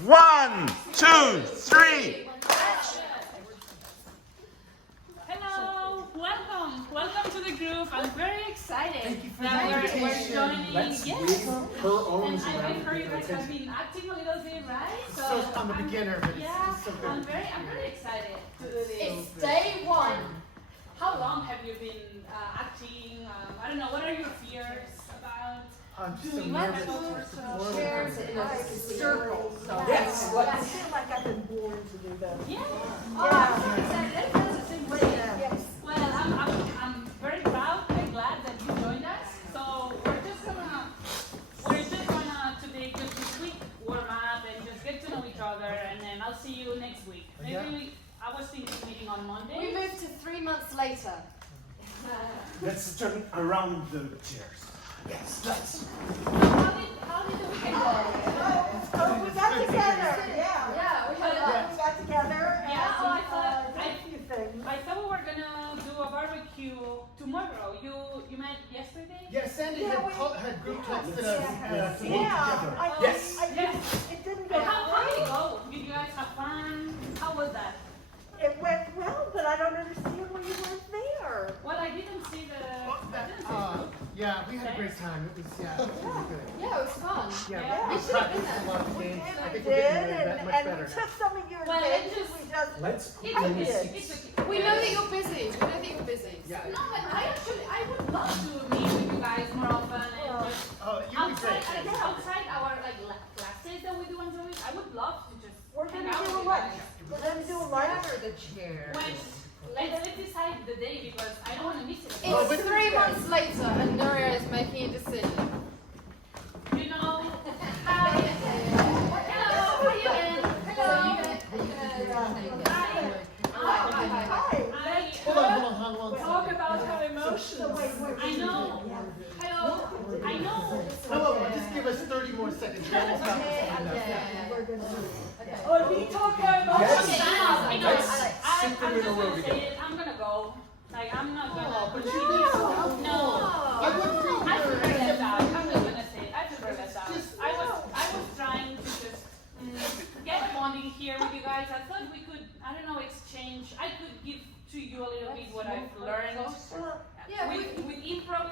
1, 2, 3. Hello, welcome to the group. I'm very excited. Thank you for that the we're invitation. joining. Let's Yes. leave her own And I heard you guys have been acting a little bit, right? So I'm the beginner, but yeah, it's so good. I'm very excited to do this. It's day one. How long have you been acting? I don't know. What are your fears about? I'm just so doing nervous. rehearsals? Chairs in a circle. So Yes. that's I feel like I've been born to do that. Yeah. Yeah. Oh, I'm so excited. That feels the same way. Yes. Well, I'm very proud and glad that you joined us. So we're just gonna today just this quick warm up and just get to know each other, and then I'll see you next week. Maybe I was thinking meeting on Monday. we moved to 3 months later. Let's turn around the chairs. Yes, let's. How did we get there? Oh, we got together. Yeah. Yeah, we had a We got together and Yeah, oh, I thought- did a few things. I thought we were gonna do a barbecue tomorrow. You met yesterday? Yeah, Sandy Yeah, had group texted us to work Yeah. together. Yes. Yes. It didn't go And how did it great. go? Did you guys have fun? How was that? It went well, but I don't understand why you weren't there. Well, I didn't see the. Yeah, we had a great time. It was really good. Yeah, it was fun. Yeah, Yeah. we We should have been practiced a there. lot of We games. did, I we think did, we're getting that much and better. we took some of your Well, things. it just- We just. Let's It's put in the okay. seats. It's okay. We know that you're busy. We know that you're busy. Yeah. No, but I would love to meet with you guys more often and just Oh, you'll be great. outside our classes that we do once a week. I would love to just We're hang gonna out do with a you what? guys. We're gonna do a lunch. the chair. Let's decide the day because I don't want to miss it. Oh, but- It's 3 months later and Nuria is making a decision. You know, hello, how you doing? Hi. Hold on. Talk about her So emotions. wait, wait. I know. Hello, I know. No, just give us 30 more seconds. We're almost out. We're gonna do it. Oh, we talk about Yes. I know. Let's sit them I'm in just a row gonna together. say it. I'm gonna go. Like I'm not gonna. Oh, but you need some. No. I wouldn't be I feel here. left out. I'm just gonna say it. I feel left out. I was trying to just get bonding here with you guys. I thought we could, I don't know, exchange. I could give to you a little bit what I've learned Yeah, with improv.